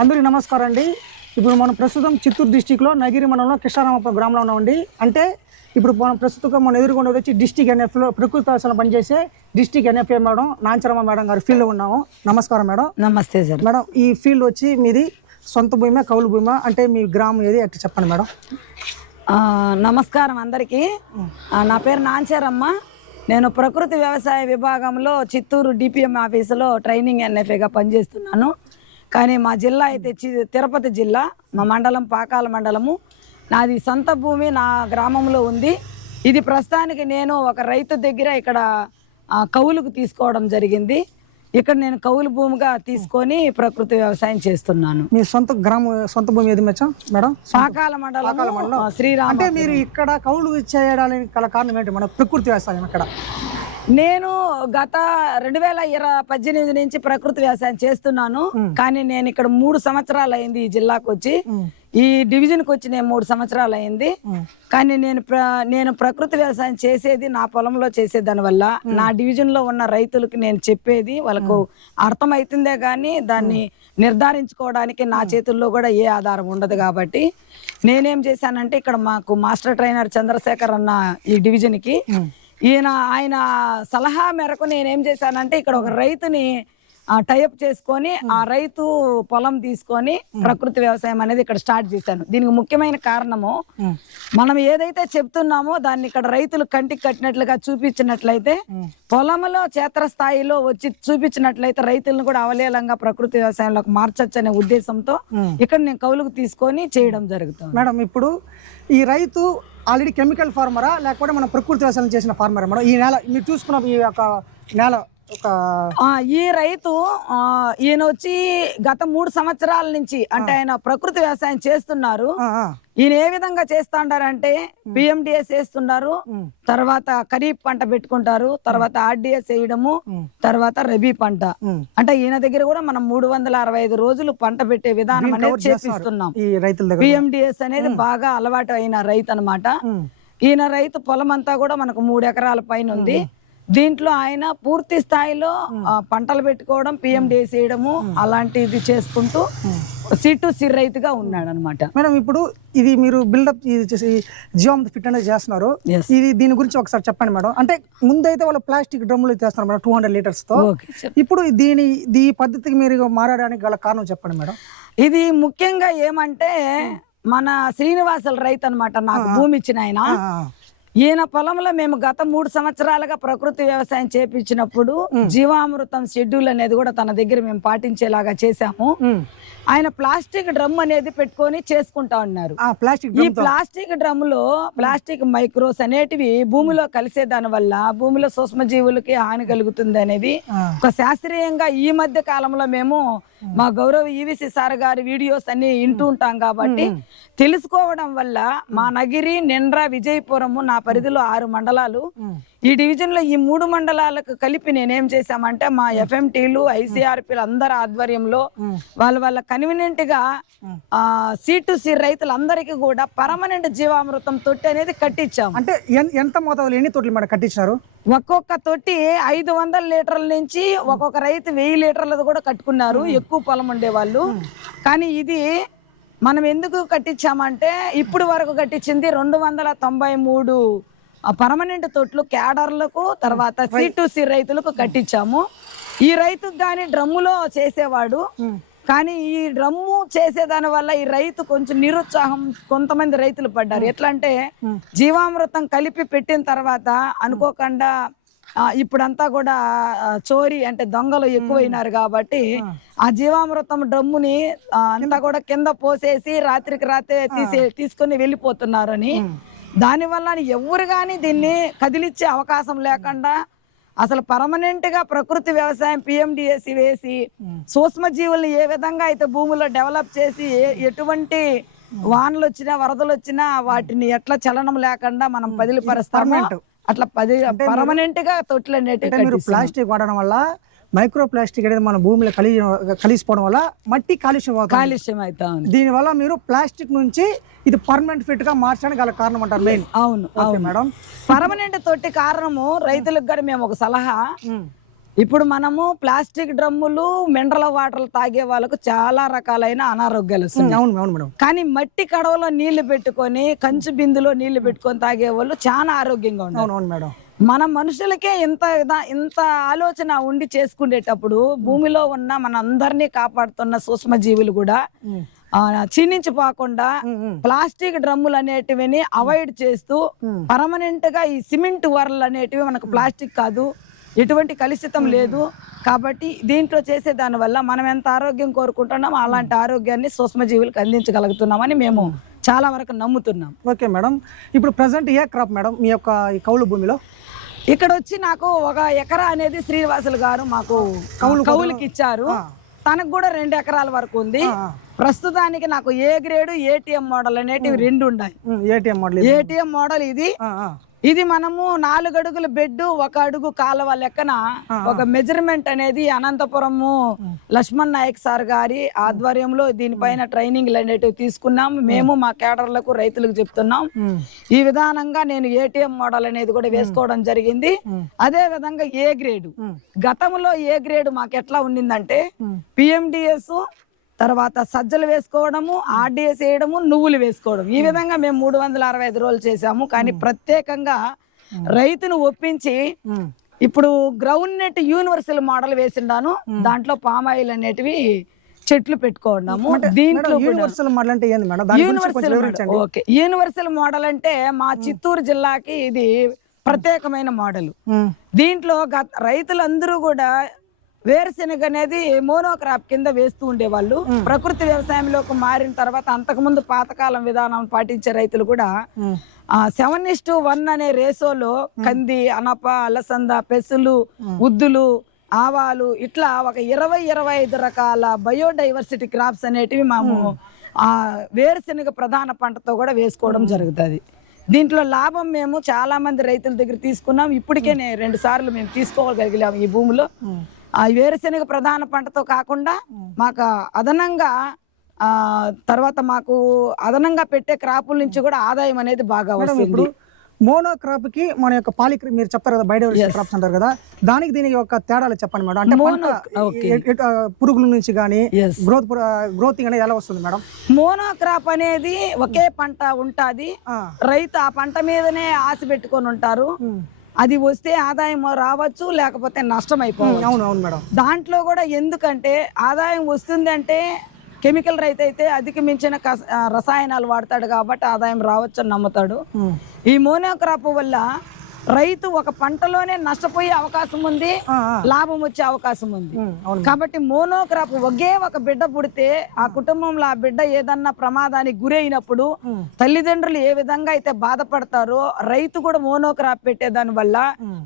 అందరికీ నమస్కారం అండి. ఇప్పుడు మనం ప్రస్తుతం చిత్తూరు డిస్టిక్లో నగిరి మండలంలో కృష్ణారామపురం గ్రామంలో ఉన్నామండి. అంటే ఇప్పుడు మనం ప్రస్తుతం మనం ఎదుర్కొండ వచ్చి డిస్టిక్ ఎన్ఎఫ్లో ప్రకృతి వ్యవసాయంలో పనిచేసే district NFA madam Nancharamma madam గారి ఫీల్డ్లో ఉన్నాము. నమస్కారం మేడం. నమస్తే సార్. మేడం, ఈ ఫీల్డ్ వచ్చి మీది సొంత భూమి కౌలు భూమి అంటే మీ గ్రామం ఏది అట్లా చెప్పండి మేడం. నమస్కారం అందరికీ. నా పేరు నాంచరమ్మ. నేను ప్రకృతి వ్యవసాయ విభాగంలో చిత్తూరు డిపిఎం ఆఫీసులో ట్రైనింగ్ ఎన్ఎఫ్ఏగా పనిచేస్తున్నాను. కానీ మా జిల్లా అయితే తిరుపతి జిల్లా, మా మండలం పాకాల మండలము. నాది సొంత భూమి నా గ్రామంలో ఉంది. ఇది ప్రస్తుతానికి నేను ఒక రైతు దగ్గర ఇక్కడ కౌలుకు తీసుకోవడం జరిగింది. ఇక్కడ నేను కౌలు భూమిగా తీసుకొని ప్రకృతి వ్యవసాయం చేస్తున్నాను. మీ సొంత భూమి ఏది మేడం? పాకాల మండలం శ్రీరామ్. అంటే మీరు ఇక్కడ కౌలు చేయడానికి గల కారణం ఏంటి మేడం? ప్రకృతి వ్యవసాయం ఇక్కడ నేను గత 2018 నుంచి ప్రకృతి వ్యవసాయం చేస్తున్నాను. కానీ నేను ఇక్కడ 3 సంవత్సరాలు అయింది ఈ జిల్లాకు వచ్చి. ఈ డివిజన్కి వచ్చి నేను 3 సంవత్సరాలు అయింది. కానీ నేను ప్రకృతి వ్యవసాయం చేసేది నా పొలంలో చేసేదాని వల్ల నా డివిజన్లో ఉన్న రైతులకి నేను చెప్పేది వాళ్ళకు అర్థమవుతుందే కానీ దాన్ని నిర్ధారించుకోవడానికి నా చేతుల్లో కూడా ఏ ఆధారం ఉండదు. కాబట్టి నేనేం చేశానంటే ఇక్కడ మాకు మాస్టర్ ట్రైనర్ చంద్రశేఖర్ అన్న ఈ డివిజన్కి ఆయన సలహా మేరకు నేనేం చేశానంటే ఇక్కడ ఒక రైతుని టైఅప్ చేసుకొని ఆ రైతు పొలం తీసుకొని ప్రకృతి వ్యవసాయం అనేది ఇక్కడ స్టార్ట్ చేశాను. దీనికి ముఖ్యమైన కారణము మనం ఏదైతే చెప్తున్నామో దాన్ని ఇక్కడ రైతులు కంటికి కట్టినట్లుగా చూపించినట్లయితే, పొలంలో క్షేత్రస్థాయిలో వచ్చి చూపించినట్లయితే రైతులను కూడా అవలేలంగా ప్రకృతి వ్యవసాయంలోకి మార్చొచ్చు అనే ఉద్దేశంతో ఇక్కడ నేను కౌలుకు తీసుకొని చేయడం జరుగుతుంది. మేడం, ఇప్పుడు ఈ రైతు ఆల్రెడీ కెమికల్ ఫార్మరా లేకపోతే మనం ప్రకృతి వ్యవసాయం చేసిన ఫార్మరా మేడం? ఈ నేల మీరు చూసుకున్న ఈ యొక్క నేల ఈ రైతు ఈయన వచ్చి గత 3 సంవత్సరాల నుంచి అంటే ఆయన ప్రకృతి వ్యవసాయం చేస్తున్నారు. ఈయన ఏ విధంగా చేస్తుంటారంటే పిఎండిఎస్ వేస్తున్నారు, తర్వాత ఖరీఫ్ పంట పెట్టుకుంటారు, తర్వాత ఆర్డిఎస్ వేయడము, తర్వాత రబీ పంట. అంటే ఈయన దగ్గర కూడా మనం 365 రోజులు పంట పెట్టే విధానం అనేది చేపిస్తున్నాం. పిఎండిఎస్ అనేది బాగా అలవాటు అయిన రైతు అన్నమాట. ఈయన రైతు పొలం అంతా కూడా మనకు 3 ఎకరాల పైన ఉంది. దీంట్లో ఆయన పూర్తి స్థాయిలో పంటలు పెట్టుకోవడం, పిఎండిఎస్ వేయడము అలాంటిది చేసుకుంటూ సి రైతుగా ఉన్నాడు అనమాట. మేడం, ఇప్పుడు ఇది మీరు బిల్డప్ జీవామృత ఫిట్ అనేది చేస్తున్నారు. ఇది దీని గురించి ఒకసారి చెప్పండి మేడం. అంటే ముందైతే వాళ్ళు ప్లాస్టిక్ డ్రమ్ములు చేస్తున్నారు మేడం 200 లీటర్స్ తో. ఇప్పుడు ఈ పద్ధతికి మీరు మారడానికి గల కారణం చెప్పండి మేడం. ఇది ముఖ్యంగా ఏమంటే మన శ్రీనివాసుల రైతు అనమాట, నాకు భూమి ఇచ్చిన ఆయన. ఈయన పొలంలో మేము గత 3 సంవత్సరాలుగా ప్రకృతి వ్యవసాయం చేపించినప్పుడు జీవామృతం షెడ్యూల్ అనేది కూడా తన దగ్గర మేము పాటించేలాగా చేశాము. ఆయన ప్లాస్టిక్ డ్రమ్ అనేది పెట్టుకొని చేసుకుంటా ఉన్నారు. ఈ ప్లాస్టిక్ డ్రమ్ లో ప్లాస్టిక్ మైక్రోస్ అనేటివి భూమిలో కలిసే దాని వల్ల భూమిలో సూక్ష్మజీవులకి హాని కలుగుతుంది అనేది ఒక శాస్త్రీయంగా ఈ మధ్య కాలంలో మేము మా గౌరవ ఈవీసీ సార్ గారి వీడియోస్ అన్ని వింటూ ఉంటాం. కాబట్టి తెలుసుకోవడం వల్ల మా నగిరి, నిండ్ర, విజయపురము నా పరిధిలో 6 మండలాలు. ఈ డివిజన్ లో ఈ 3 మండలాలకు కలిపి నేనేం చేశామంటే మా ఎఫ్ఎంటీలు, ఐసీఆర్పీలు అందరి ఆధ్వర్యంలో వాళ్ళ కన్వీనియంట్ గా సి రైతులందరికీ కూడా పర్మనెంట్ జీవామృతం తొట్టి అనేది కట్టించాం. అంటే ఎంత మోతాదులో ఎన్ని తొట్లు మేడం కట్టించారు? ఒక్కొక్క తొట్టి 500 లీటర్ల నుంచి ఒక్కొక్క రైతు 1000 లీటర్లది కూడా కట్టుకున్నారు, ఎక్కువ పొలం ఉండేవాళ్ళు. కానీ ఇది మనం ఎందుకు కట్టించామంటే ఇప్పుడు వరకు కట్టించింది 293 పర్మనెంట్ తొట్లు క్యాడర్లకు, తర్వాత సి రైతులకు కట్టించాము. ఈ రైతుకు కానీ డ్రమ్ములో చేసేవాడు, కానీ ఈ డ్రమ్ము చేసేదాని వల్ల ఈ రైతు కొంచెం నిరుత్సాహం కొంతమంది రైతులు పడ్డారు. ఎట్లా అంటే జీవామృతం కలిపి పెట్టిన తర్వాత అనుకోకుండా ఇప్పుడంతా కూడా చోరీ అంటే దొంగలు ఎక్కువైనారు. కాబట్టి ఆ జీవామృతం డ్రమ్ముని అంతా కూడా కింద పోసేసి రాత్రికి రాత్రే తీసుకొని వెళ్ళిపోతున్నారని, దానివల్ల ఎవరు కానీ దీన్ని కదిలిచ్చే అవకాశం లేకుండా అసలు పర్మనెంట్ గా ప్రకృతి వ్యవసాయం పిఎండిఎస్ వేసి సూక్ష్మజీవుల్ని ఏ విధంగా అయితే భూమిలో డెవలప్ చేసి ఎటువంటి వానలు వచ్చినా వరదలు వచ్చినా వాటిని ఎట్లా చలనం లేకుండా మనం పదిలిపరుస్తాము, అట్లా పర్మనెంట్ గా తొట్లు అనేటివి. ప్లాస్టిక్ వాడడం వల్ల మైక్రో ప్లాస్టిక్ అనేది మన భూమిలో కలిసిపోవడం వల్ల మట్టి కాలుష్యం అవుతా ఉంది. దీని వల్ల మీరు ప్లాస్టిక్ నుంచి ఇది పర్మనెంట్ ఫిట్ గా మార్చడానికి గల కారణం అంటారు మెయిన్. అవును మేడం. పర్మనెంట్ తొట్టి కారణము రైతులకు కూడా మేము ఒక సలహా, ఇప్పుడు మనము ప్లాస్టిక్ డ్రమ్ములు మినరల్ వాటర్లు తాగే వాళ్ళకు చాలా రకాలైన అనారోగ్యాలు వస్తున్నాయి. అవును అవును మేడం. కానీ మట్టి కడవలో నీళ్లు పెట్టుకొని కంచు బిందులో నీళ్లు పెట్టుకొని తాగే వాళ్ళు చాలా ఆరోగ్యంగా ఉన్నారు. అవును అవును మేడం. మన మనుషులకే ఇంత ఆలోచన ఉండి చేసుకునేటప్పుడు భూమిలో ఉన్న మన అందరినీ కాపాడుతున్న సూక్ష్మజీవులు కూడా క్షీణించిపోకుండా ప్లాస్టిక్ డ్రమ్ములు అనేటివిని అవాయిడ్ చేస్తూ పర్మనెంట్ గా ఈ సిమెంట్ వరలు అనేటివి మనకు ప్లాస్టిక్ కాదు, ఎటువంటి కలుషితం లేదు కాబట్టి దీంట్లో చేసే దాని వల్ల మనం ఎంత ఆరోగ్యం కోరుకుంటున్నామో అలాంటి ఆరోగ్యాన్ని సూక్ష్మజీవులకు అందించగలుగుతున్నామని మేము చాలా వరకు నమ్ముతున్నాం. Okay madam. ఇప్పుడు ప్రజెంట్ ఏ క్రాప్ మేడం మీ యొక్క ఈ కౌలు భూమిలో? ఇక్కడ వచ్చి నాకు 1 ఎకరా అనేది శ్రీనివాసులు గారు మాకు కౌలుకి ఇచ్చారు. తనకు కూడా 2 ఎకరాల వరకు ఉంది. ప్రస్తుతానికి నాకు ఏ గ్రేడ్ ఏటీఎం మోడల్ అనేటివి 2 ఉన్నాయి. ఏటీఎం మోడల్ ఇది మనము 4 అడుగుల బెడ్ 1 అడుగు కాలువ లెక్కన ఒక మెజర్మెంట్ అనేది అనంతపురము లక్ష్మణ్ నాయక్ సార్ గారి ఆధ్వర్యంలో దీనిపైన ట్రైనింగ్లు అనేటివి తీసుకున్నాం. మేము మా కేడర్లకు రైతులకు చెప్తున్నాం. ఈ విధానంగా నేను ఏటీఎం మోడల్ అనేది కూడా వేసుకోవడం జరిగింది. అదే విధంగా ఏ గ్రేడ్, గతంలో ఏ గ్రేడ్ మాకు ఎట్లా ఉండిందంటే పిఎండిఎస్ తర్వాత సజ్జలు వేసుకోవడము, ఆర్డిఎస్ వేయడము, నువ్వులు వేసుకోవడం, ఈ విధంగా మేము 365 రోజులు చేసాము. కానీ ప్రత్యేకంగా రైతును ఒప్పించి ఇప్పుడు గ్రౌండ్ నెట్ యూనివర్సల్ మోడల్ వేసిండాను. దాంట్లో పామాయిల్ అనేటివి చెట్లు పెట్టుకోవడము. దీంట్లో యూనివర్సల్ మోడల్ అంటే ఏంది మేడం? యూనివర్సల్ మోడల్ అంటే మా చిత్తూరు జిల్లాకి ఇది ప్రత్యేకమైన మోడల్. దీంట్లో రైతులందరూ కూడా వేరుశెనగ అనేది మోనోక్రాప్ కింద వేస్తూ ఉండేవాళ్ళు. ప్రకృతి వ్యవసాయంలోకి మారిన తర్వాత అంతకుముందు పాతకాలం విధానం పాటించే రైతులు కూడా 7:1 అనే రేసోలో కంది, అనప, అలసంద, పెసులు, ఉద్దులు, ఆవాలు ఇట్లా ఒక 20-25 రకాల బయోడైవర్సిటీ క్రాప్స్ అనేటివి మేము వేరుశెనగ ప్రధాన పంటతో కూడా వేసుకోవడం జరుగుతుంది. దీంట్లో లాభం మేము చాలా మంది రైతుల దగ్గర తీసుకున్నాం. ఇప్పటికే 2 సార్లు మేము తీసుకోగలిగాము ఈ భూమిలో. ఆ వేరుశెనగ ప్రధాన పంటతో కాకుండా మాకు అదనంగా తర్వాత మాకు అదనంగా పెట్టే క్రాపుల నుంచి కూడా ఆదాయం అనేది బాగా వస్తుంది. మోనో క్రాప్ కి మన యొక్క మీరు చెప్తారు కదా బయోడైవర్సిటీ క్రాప్స్ అంటారు కదా, దానికి దీనికి ఒక తేడాలు చెప్పండి మేడం. అంటే పురుగుల నుంచి కానీ గ్రోతింగ్ అనేది ఎలా వస్తుంది మేడం? మోనో క్రాప్ అనేది ఒకే పంట ఉంటుంది. రైతు ఆ పంట మీదనే ఆశ పెట్టుకొని ఉంటారు. అది వస్తే ఆదాయం రావచ్చు, లేకపోతే నష్టం అయిపోవచ్చు. అవును అవును మేడం. దాంట్లో కూడా ఎందుకంటే ఆదాయం వస్తుంది అంటే కెమికల్ రైతు అయితే అధిక మించిన రసాయనాలు వాడతాడు కాబట్టి ఆదాయం రావచ్చు అని నమ్ముతాడు. ఈ మోనోక్రాప్ వల్ల రైతు ఒక పంటలోనే నష్టపోయే అవకాశం ఉంది, లాభం వచ్చే అవకాశం ఉంది. కాబట్టి మోనోక్రాప్ ఒకే ఒక బిడ్డ పుడితే ఆ కుటుంబంలో ఆ బిడ్డ ఏదన్నా ప్రమాదానికి గురైనప్పుడు తల్లిదండ్రులు ఏ విధంగా అయితే బాధపడతారో రైతు కూడా మోనోక్రాప్ పెట్టేదాని వల్ల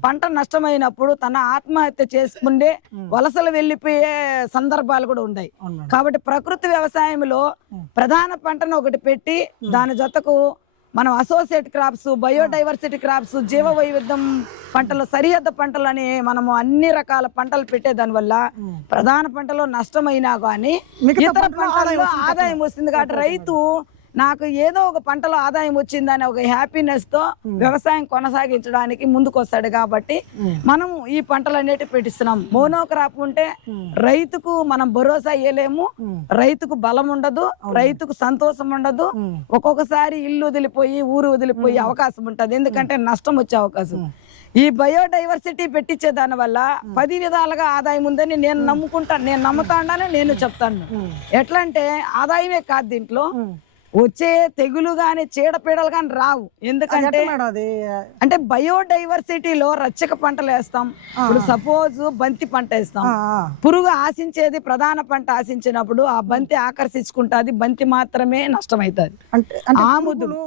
పంట నష్టమైనప్పుడు తన ఆత్మహత్య చేసుకుంటే వలసలు వెళ్ళిపోయే సందర్భాలు కూడా ఉన్నాయి. కాబట్టి ప్రకృతి వ్యవసాయంలో ప్రధాన పంటను ఒకటి పెట్టి దాని జతకు మనం అసోసియేట్ క్రాప్స్, బయోడైవర్సిటీ క్రాప్స్, జీవ వైవిధ్యం పంటలు, సరిహద్దు పంటలు అని మనము అన్ని రకాల పంటలు పెట్టేదాని వల్ల ప్రధాన పంటలో నష్టమైనా కానీ ఇతర పంటల్లో ఆదాయం వస్తుంది. కాబట్టి రైతు నాకు ఏదో ఒక పంటలో ఆదాయం వచ్చిందని ఒక హ్యాపీనెస్ తో వ్యవసాయం కొనసాగించడానికి ముందుకు వస్తాడు. కాబట్టి మనం ఈ పంటలు అనేటివి పెట్టిస్తున్నాం. మోనోక్రాప్ ఉంటే రైతుకు మనం భరోసా ఇయ్యలేము, రైతుకు బలం ఉండదు, రైతుకు సంతోషం ఉండదు. ఒక్కొక్కసారి ఇల్లు వదిలిపోయి ఊరు వదిలిపోయే అవకాశం ఉంటది, ఎందుకంటే నష్టం వచ్చే అవకాశం. ఈ బయోడైవర్సిటీ పెట్టించే దాని వల్ల 10 విధాలుగా ఆదాయం ఉందని నేను నమ్ముకుంటాను, నేను నమ్ముతాను, నేను చెప్తాను. ఎట్లా అంటే ఆదాయమే కాదు, దీంట్లో వచ్చే తెగులు గాని చీడపీడలు గాని రావు. ఎందుకంటే అంటే బయోడైవర్సిటీలో రచ్చక పంటలు వేస్తాం. ఇప్పుడు సపోజ్ బంతి పంట వేస్తాం, పురుగు ఆశించేది ప్రధాన పంట ఆశించినప్పుడు ఆ బంతి ఆకర్షించుకుంటుంది, బంతి మాత్రమే నష్టమవుతుంది. ఆముదులు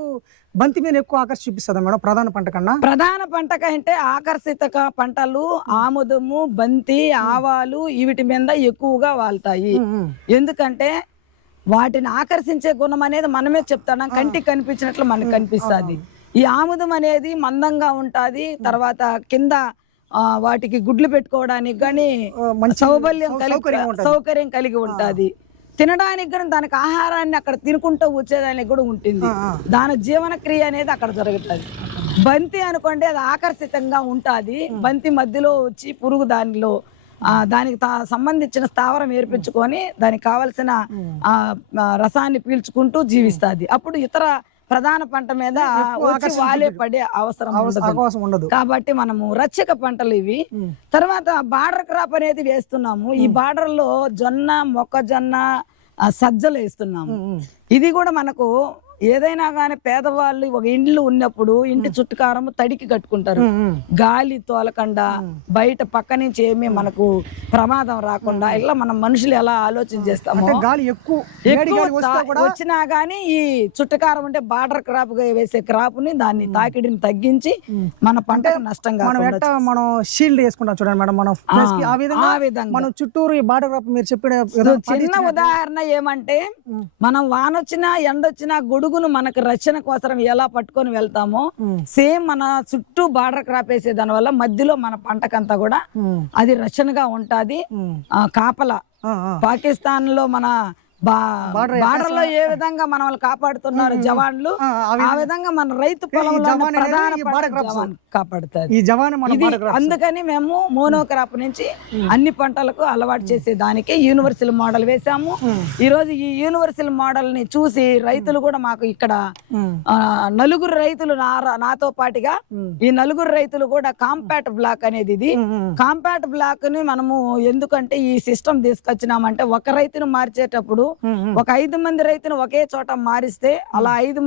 బంతి మీద ఎక్కువ ఆకర్షి చూపిస్తుంది మేడం ప్రధాన పంట కన్నా. ప్రధాన పంట కంటే ఆకర్షిత పంటలు ఆముదము, బంతి, ఆవాలు వీటి మీద ఎక్కువగా వాళ్తాయి. ఎందుకంటే వాటిని ఆకర్షించే గుణం అనేది మనమే చెప్తాం, కంటికి కనిపించినట్లు మనకు కనిపిస్తుంది. ఈ ఆముదం అనేది మందంగా ఉంటుంది, తర్వాత కింద వాటికి గుడ్లు పెట్టుకోవడానికి కానీ సౌకర్యం కలిగి ఉంటుంది. తినడానికి కూడా దానికి ఆహారాన్ని అక్కడ తినుకుంటూ వచ్చేదానికి కూడా ఉంటుంది, దాని జీవన క్రియ అనేది అక్కడ జరుగుతుంది. బంతి అనుకోండి అది ఆకర్షితంగా ఉంటుంది, బంతి మధ్యలో వచ్చి పురుగు దానిలో దానికి సంబంధించిన స్థావరం ఏర్పించుకొని దానికి కావలసిన రసాన్ని పీల్చుకుంటూ జీవిస్తుంది. అప్పుడు ఇతర ప్రధాన పంట మీద వచ్చి వాలే పడే అవసరం ఉండదు. కాబట్టి మనము రక్షక పంటలు ఇవి. తర్వాత బార్డర్ క్రాప్ అనేది వేస్తున్నాము. ఈ బార్డర్ లో జొన్న, మొక్కజొన్న, సజ్జలు వేస్తున్నాము. ఇది కూడా మనకు ఏదైనా కానీ పేదవాళ్ళు ఒక ఇండ్లు ఉన్నప్పుడు ఇంటి చుట్టుకారము తడికి కట్టుకుంటారు, గాలి తోలకుండా బయట పక్క నుంచి ఏమీ మనకు ప్రమాదం రాకుండా. ఇలా మనం మనుషులు ఎలా ఆలోచన చేస్తామో, గాలి ఎక్కువ వచ్చినా గానీ ఈ చుట్టుకారం ఉంటే బార్డర్ క్రాప్ గా వేసే క్రాప్ ని దాన్ని తాకిడిని తగ్గించి మన పంటకు నష్టం కాకుండా మనం షీల్డ్ వేసుకుంటాం చూడండి మేడం. మనం ఆ విధంగా మనం చుట్టూరు ఈ బార్డర్ క్రాప్ మీరు చెప్పిన చిన్న ఉదాహరణ ఏమంటే, మనం వానొచ్చినా ఎండొచ్చినా గొడుగును మనకు రక్షణ కోసం ఎలా పట్టుకొని వెళ్తామో సేమ్ మన చుట్టూ బార్డర్ క్రాప్ వేసే దాని వల్ల మధ్యలో మన పంటకంతా కూడా అది రక్షణగా ఉంటది. కాపలా పాకిస్తాన్ లో మన బార్డర్ లో ఏ విధంగా మనల్ని కాపాడుతున్నారు జవాన్లు, ఆ విధంగా మన రైతు పొలంలో కాపాడుతారు. అందుకని మేము మోనోక్రాప్ నుంచి అన్ని పంటలకు అలవాటు చేసే దానికి యూనివర్సల్ మోడల్ వేసాము. ఈ రోజు ఈ యూనివర్సల్ మోడల్ ని చూసి రైతులు కూడా మాకు ఇక్కడ నలుగురు రైతులు నాతో పాటుగా ఈ నలుగురు రైతులు కూడా కాంపాక్ట్ బ్లాక్ అనేది, ఇది కాంపాక్ట్ బ్లాక్ ని మనము ఎందుకంటే ఈ సిస్టమ్ తీసుకొచ్చినామంటే, ఒక రైతును మార్చేటప్పుడు ఒక 5 మంది రైతును ఒకే చోట మారిస్తే అలా 5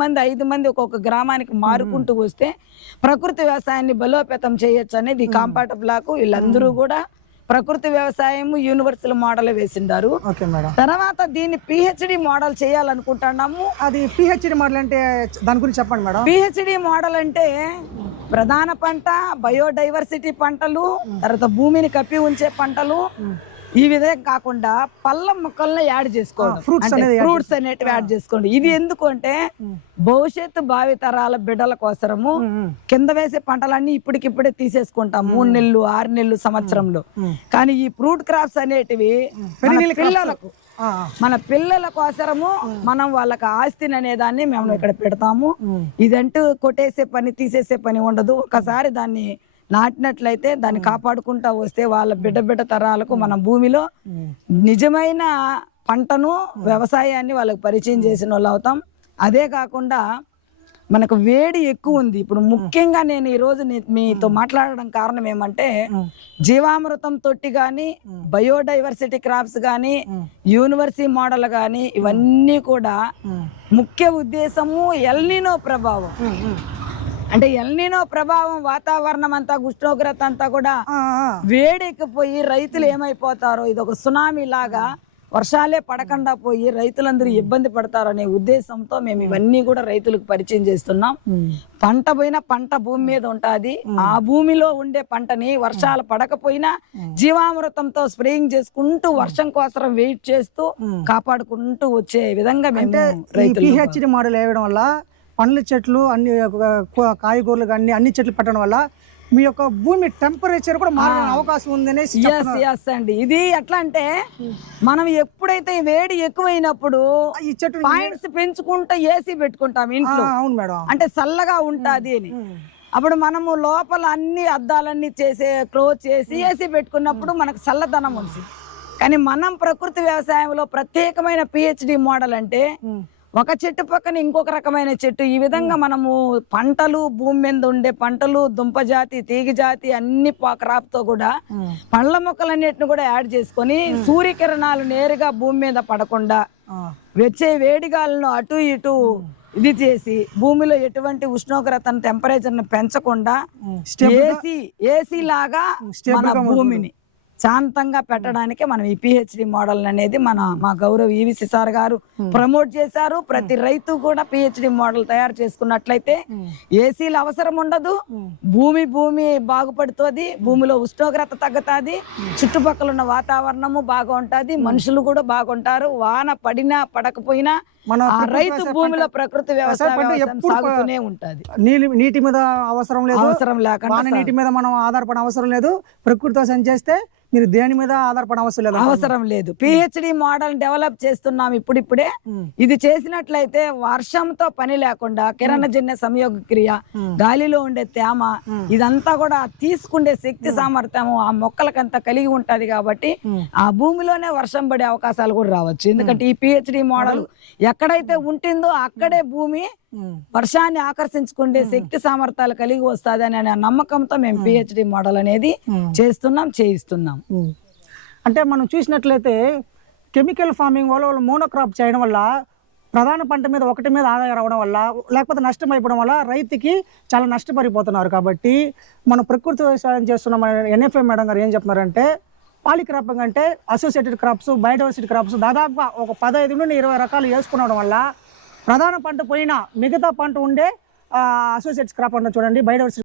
మంది ఒక్కొక్క గ్రామానికి మారుకుంటూ వస్తే ప్రకృతి వ్యవసాయాన్ని బలోపేతం చేయొచ్చు అనేది ఈ కాంపాక్ట్ బ్లాక్. వీళ్ళందరూ కూడా ప్రకృతి వ్యవసాయం యూనివర్సల్ మోడల్ వేసిండారు. తర్వాత దీన్ని పిహెచ్డి మోడల్ చేయాలనుకుంటున్నాము. అది పిహెచ్డి మోడల్ అంటే దాని గురించి చెప్పండి మేడం. పిహెచ్డి మోడల్ అంటే ప్రధాన పంట, బయోడైవర్సిటీ పంటలు, తర్వాత భూమిని కప్పి ఉంచే పంటలు, ఈ విధంగా కాకుండా పళ్ళ మొక్కలను యాడ్ చేసుకోండి, ఫ్రూట్స్ అనేటివి యాడ్ చేసుకోండి. ఇది ఎందుకు అంటే భవిష్యత్తు భావితరాల బిడ్డల కోసము కింద వేసే పంటలన్నీ ఇప్పటికిప్పుడే తీసేసుకుంటాం 3 నెలలు 6 నెలలు సంవత్సరంలో. కానీ ఈ ఫ్రూట్ క్రాప్స్ అనేటివి పిల్లలకు, మన పిల్లల కోసము మనం వాళ్ళకి ఆస్తిని అనేదాన్ని మేము ఇక్కడ పెడతాము. ఇదంటూ కొట్టేసే పని తీసేసే పని ఉండదు. ఒకసారి దాన్ని నాటినట్లయితే దాన్ని కాపాడుకుంటా వస్తే వాళ్ళ బిడ్డ తరాలకు మన భూమిలో నిజమైన పంటను, వ్యవసాయాన్ని వాళ్ళకి పరిచయం చేసిన వాళ్ళు అవుతాం. అదే కాకుండా మనకు వేడి ఎక్కువ ఉంది. ఇప్పుడు ముఖ్యంగా నేను ఈ రోజు మీతో మాట్లాడడం కారణం ఏమంటే, జీవామృతం తొట్టి గాని, బయోడైవర్సిటీ క్రాప్స్ గాని, యూనివర్సిటీ మోడల్ గాని, ఇవన్నీ కూడా ముఖ్య ఉద్దేశము ఎల్నినో ప్రభావం. అంటే ఎల్నినో ప్రభావం, వాతావరణం అంతా, ఉష్ణోగ్రత అంతా కూడా వేడెక్కిపోయి రైతులు ఏమైపోతారో, ఇది ఒక సునామీ లాగా వర్షాలే పడకుండా పోయి రైతులందరూ ఇబ్బంది పడతారు అనే ఉద్దేశంతో మేము ఇవన్నీ కూడా రైతులకు పరిచయం చేస్తున్నాం. పంట పోయినా పంట భూమి మీద ఉంటుంది. ఆ భూమిలో ఉండే పంటని వర్షాలు పడకపోయినా జీవామృతంతో స్ప్రేయింగ్ చేసుకుంటూ వర్షం కోసం వెయిట్ చేస్తూ కాపాడుకుంటూ వచ్చే విధంగా మేము పిహెచ్డి మోడల్ వేయడం వల్ల పండ్ల చెట్లు, అన్ని కాయగూరలు కానీ అన్ని చెట్లు పెట్టడం వల్ల మీ యొక్క భూమి టెంపరేచర్ కూడా మారే అవకాశం ఉందనే అండి. ఇది ఎట్లా అంటే, మనం ఎప్పుడైతే వేడి ఎక్కువైనప్పుడు ఈ చెట్టు పాయింట్స్ పెంచుకుంటూ ఏసీ పెట్టుకుంటాం ఇంట్లో. అవును మేడం, అంటే చల్లగా ఉంటది అని. అప్పుడు మనము లోపల అన్ని అద్దాలన్నీ క్లోజ్ చేసి ఏసీ పెట్టుకున్నప్పుడు మనకు చల్లదనం ఉంది. కానీ మనం ప్రకృతి వ్యవసాయంలో ప్రత్యేకమైన పిహెచ్డి మోడల్ అంటే ఒక చెట్టు పక్కన ఇంకొక రకమైన చెట్టు, ఈ విధంగా మనము పంటలు, భూమి మీద ఉండే పంటలు, దుంప జాతి, తీగ జాతి అన్ని క్రాప్ తో కూడా పండ్ల మొక్కలన్నిటిని కూడా యాడ్ చేసుకొని సూర్యకిరణాలు నేరుగా భూమి మీద పడకుండా వచ్చే వేడిగాలను అటు ఇటు ఇది చేసి భూమిలో ఎటువంటి ఉష్ణోగ్రతను, టెంపరేచర్ను పెంచకుండా ఏసీ లాగా మన భూమిని శాంతంగా పెట్టడానికి మనం ఈ పిహెచ్డి మోడల్ అనేది మా గౌరవ్ ఈవీసీ సార్ గారు ప్రమోట్ చేశారు. ప్రతి రైతు కూడా పిహెచ్డి మోడల్ తయారు చేసుకున్నట్లయితే ఏసీలు అవసరం ఉండదు, భూమి బాగుపడుతుంది, భూమిలో ఉష్ణోగ్రత తగ్గుతుంది, చుట్టుపక్కల ఉన్న వాతావరణము బాగా ఉంటుంది, మనుషులు కూడా బాగుంటారు. వాన పడినా పడకపోయినా మన రైతు భూమిలో ప్రకృతి వ్యవసాయం సాగుతూనే ఉంటది. నీటి మీద అవసరం లేకుండా, నీటి మీద మనం ఆధారపడే అవసరం లేదు. ప్రకృతి వ్యవసాయం చేస్తే మీరు దేని మీద ఆధారపడే అవసరం లేదు. అవసరం లేదు. పిహెచ్డి మోడల్ డెవలప్ చేస్తున్నాం ఇప్పుడిప్పుడే. ఇది చేసినట్లయితే వర్షంతో పని లేకుండా కిరణజన్య సంయోగ క్రియ, గాలిలో ఉండే తేమ, ఇదంతా కూడా తీసుకుండే శక్తి సామర్థ్యము ఆ మొక్కలకంతా కలిగి ఉంటది కాబట్టి ఆ భూమిలోనే వర్షం పడే అవకాశాలు కూడా రావచ్చు. ఎందుకంటే ఈ పిహెచ్డి మోడల్ ఎక్కడైతే ఉంటుందో అక్కడే భూమి వర్షాన్ని ఆకర్షించుకునే శక్తి సామర్థ్యాలు కలిగి వస్తుంది అనే నమ్మకంతో మేము పిహెచ్డి మోడల్ అనేది చేయిస్తున్నాం. అంటే మనం చూసినట్లయితే కెమికల్ ఫార్మింగ్ వల్ల వాళ్ళు మోనోక్రాప్ చేయడం వల్ల ప్రధాన పంట మీద ఒకటి మీద ఆదాయం రావడం వల్ల లేకపోతే నష్టం అయిపోవడం వల్ల రైతుకి చాలా నష్టపడిపోతున్నారు. కాబట్టి మనం ప్రకృతి వ్యవసాయం చేస్తున్న ఎన్ఎఫ్ఏ మేడం గారు ఏం చెప్తున్నారంటే పాలిక్రాపింగ్ అంటే అసోసియేటెడ్ క్రాప్స్, బయోడైవర్సిటీ క్రాప్స్ దాదాపుగా ఒక 15 నుండి 20 రకాలు వేసుకోవడం వల్ల ప్రధాన పంట పోయినా మిగతా పంట ఉండే అసోసియేట్స్ క్రాప్ అన్న చూడండి, బయోడైవర్సిటీ